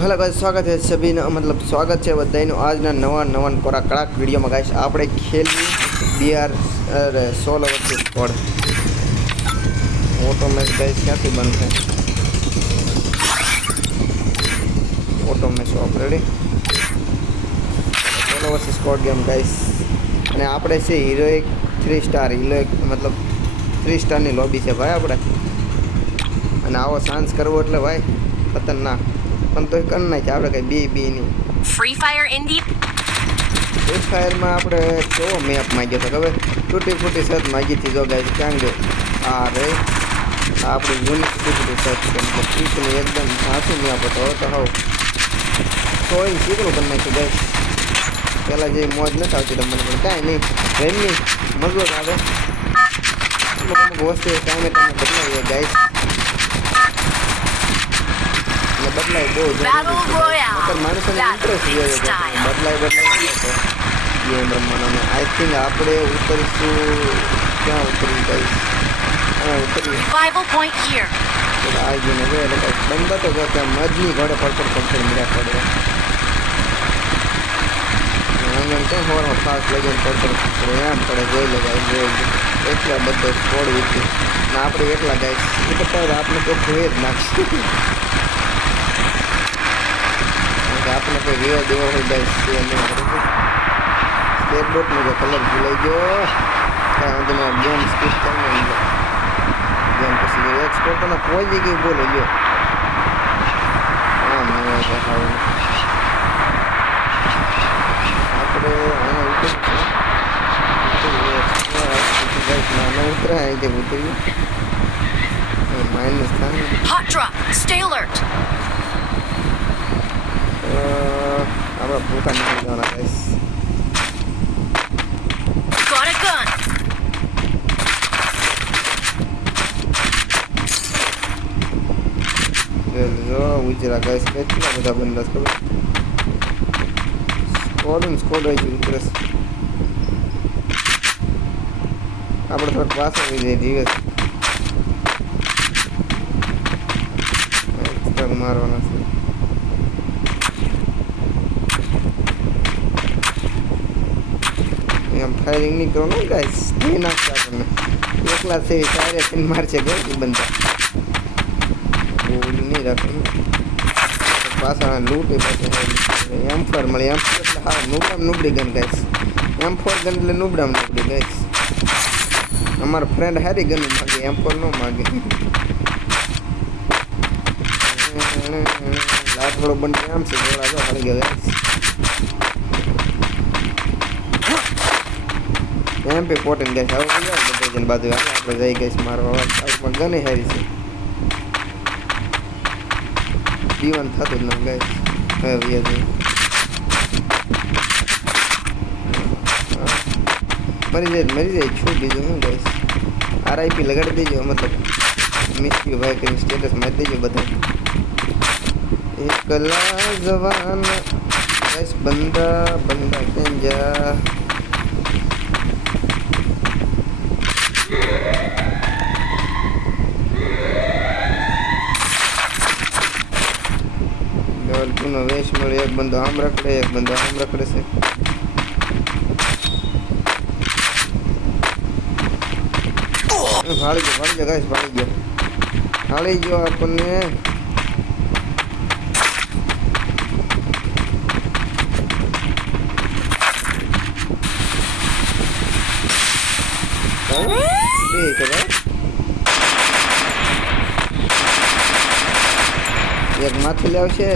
Hello guys, स्वागत है सभी मतलब स्वागत है बधाईનું આજના નવા કોરા કડાક વિડીયોમાં ગાઈસ આપણે ખેલવી બીઆર 16 વર્સિસ સ્કોડ ઓટોમેટ ગાઈસ ક્યાંથી બનશે ઓટોમેટ shop ready 16 versus squad game guys અને આપણે છે હીરોઇક 3 સ્ટાર હીરોઇક મતલબ 3 સ્ટારની લોબી છે ભાઈ આપણે અને આવો સાન્સ કરવો એટલે ભાઈ ખતરનાક પણ તો કર નાખી આપણે કઈ બી ની ફ્રી ફાયર ઇન્ડી ફ્રી ફાયરમાં આપણે કેવો મેપ માંગ્યો હતો ખબર તૂટી ફૂટી સર્ચ માંગી હતી જો ગાઈસ ક્યાં ગયો આ રે આપણે જૂની તૂટી ફૂટી સર્ચ છે મતલબ પીકની એકદમ ધાસુ મેપ હતો તો હાવ સોઈન શીકલું કરી નાખ્યું ગાઈસ પહેલાં જે મોજ નથી આવતી તમને પણ કાંઈ નહીં રેમની મજો જ આવે અમુક વસ્તુ ટાઈમે બદલાવીએ ગાઈસ બદલાય બહુ જરૂરી માણસોને ઇન્ટરેસ્ટ બદલાય ગેમ રમવાનો આઈ થિંક આપણે ઉતરીશું ક્યાં ઉતરી જઈશ ઉતરી આ ગેમ હવે એટલે બંધ તો ત્યાં મજની ઘોડે પડપડ મળ્યા પડે આંગણ ક્યાં સવારમાં ફાસ્ટ લઈને પડપડ એમ પડે જોઈ લે એટલા બધો સ્કોડ વીતી ને આપણે એટલા ગાઈશ એ કરતા આપણે કોઈ જોઈ જ નાખીશું આપણે કોઈ વિવો દેવો હોય ગાઈસ છે નહીં સ્કેટબોર્ડનો જે કલર ભૂલાઈ ગયો ત્યાં તમે ગેમ સ્કીપ કરીને ગેમ પછી એક્સપોર્ટ તો કોઈ જગ્યાએ બોલે લ્યો હા મને આપણે અહીંયા ઉતરાય અહીંથી ઉતર્યું માઇનસ થાય આપણા ભૂખા નીકળી જવાના ગાઈસ જો ઉજરા ગાઈસ કેટલા બધા બંદા ખબર સ્કોડ હોય છે ઉતરસ આપણે થોડુંક પાછળ આવી જાય દિવસ મારવાના છે એમ ફાયરિંગ નહીં કરવાનું ગાઈસ નહીં નાખતા આપણને એકલા છે સારે થઈને મારશે ગઈ બનતા બોલ નહીં રાખવાનું પાછા લૂંટે પાછા એમ ફોર મળે એમ એટલે હા નુબડી gun guys M four gun એટલે નુબડી ગાઈસ અમારો ફ્રેન્ડ હારી ગન માગે એમ ફોર ન માગે લાટ થોડો બંધ આમ છે જોડા જો હારી ગયો ગાઈસ એમ પે પોટન ગેસ આવો ગયા બધે જન બાજુ આપણે જઈ ગેસ મારવા આઉટમાં ગને હારી છે જીવન થતું જ ન ગાઈસ હવે મરી જાય છું બીજું હું ગાઈસ આરઆઈપી લગાડી દેજો મતલબ મિસ યુ ભાઈ કરીને સ્ટેટસ મારી દેજો બધા એકલા જવાન ગાઈસ બંદા ક્યાં જા નો વેશ મળે એક બંદો આમ રખડે એક બંદો આમ રખડે છે ભાળી ગયો ગાઈસ ભાળી ગયો આપણને એક માથે લાવશે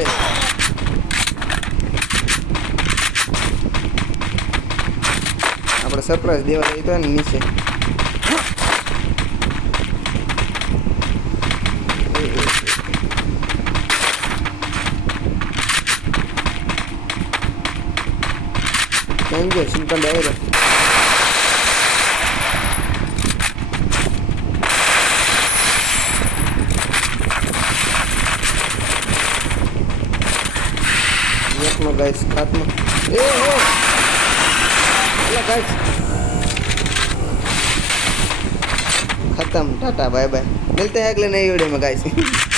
આપણે સરપ્રાઈઝ દેવા જઈએ તો નીચે થેન્ક યુ સિમ્પલ ડાયરો गाइस खात्मा गाइस खत्म टाटा बाय बाय मिलते हैं अगले नई वीडियो में गाइस।